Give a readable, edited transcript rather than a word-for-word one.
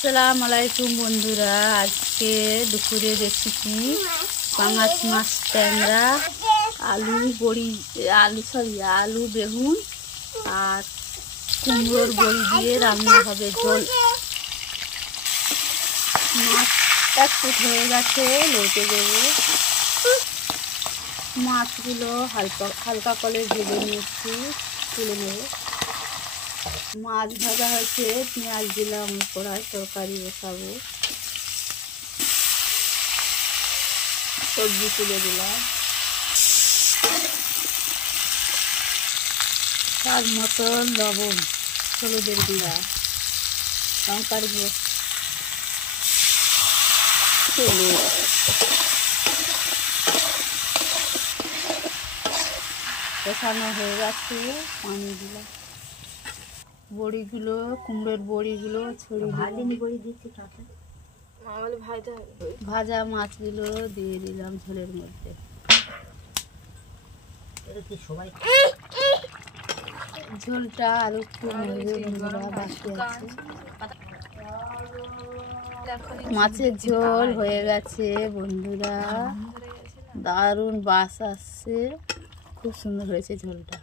আসসালামু আলাইকুম বন্ধুরা, আজকে দুপুরে রেসিপি পাঙাশ মাছ ট্যাংরা, আলু বেগুন আর কুমড়োর বড়ি দিয়ে রান্না হবে ঝোল। মাছটা ফুট হয়ে গেছে, লইতে দেবো। মাছগুলো হালকা করে ভেজে নিয়েছি, তুলে নেব। মাছ ভাজা হয়েছে, পেঁয়াজ দিলাম, কড়াই তরকারি বসাবো। সবজি তুলে দিলাম, স্বাদ মতন লবণ, হলুদের গুঁড়া, লঙ্কার গুঁড়ো, তেল কষানো হয়ে গেছে, পানি দিলাম। বড়িগুলো, কুমড়োর বড়িগুলো ছড়িয়ে ভাজা মাছগুলো দিয়ে দিলাম ঝোলের মধ্যে। ঝোলটা আর একটু বাকি আছে। মাছের ঝোল হয়ে গেছে বন্ধুরা, দারুণ বাস আসছে, খুব সুন্দর হয়েছে ঝোলটা।